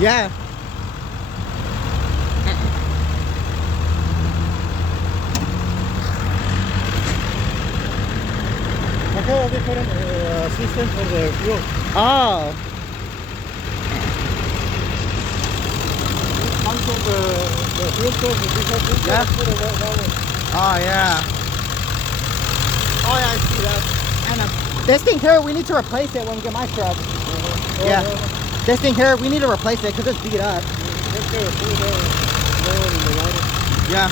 Yeah. I have a different system for the fuel. Oh. Comes from the fuel tank, the diesel Yeah. filter, that one. Oh yeah. Oh yeah, I see that. And this thing here, we need to replace it when we get my truck. Oh, Yeah. no. This thing here, we need to replace it because it's beat up. Let's get a fuel there, in the water. Yeah.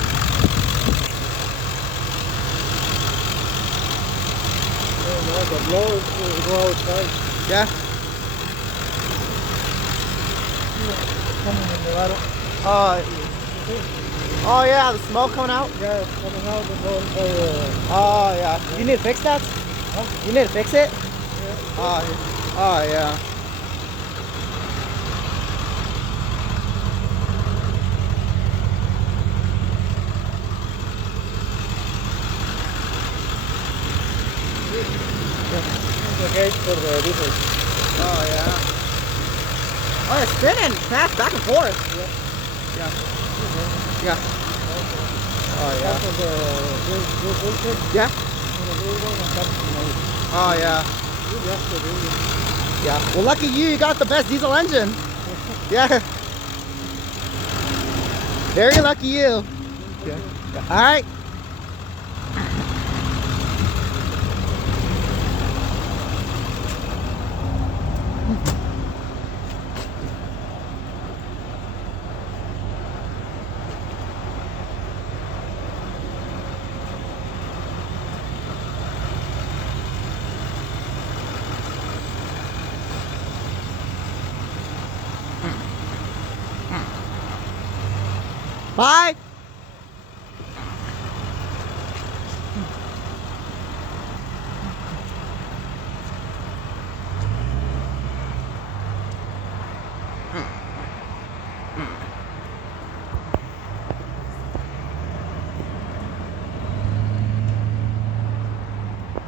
No, the blower is go outside. Yeah. Coming in the water. Oh yeah, the smoke coming out. Yeah, it's coming out and going for Oh yeah. You need to fix that? huh? You need to fix it? Yeah. Oh yeah. The gauge for the diesel. Oh yeah. Oh, it's spinning fast back and forth. Yeah. Yeah. Yeah. Oh Half yeah. of the filter, Yeah. and the blue one, and that's the nose. Oh yeah. That's the blue. Yeah. Well, lucky you got the best diesel engine. Yeah. Very lucky you. Yeah. All right. Bye.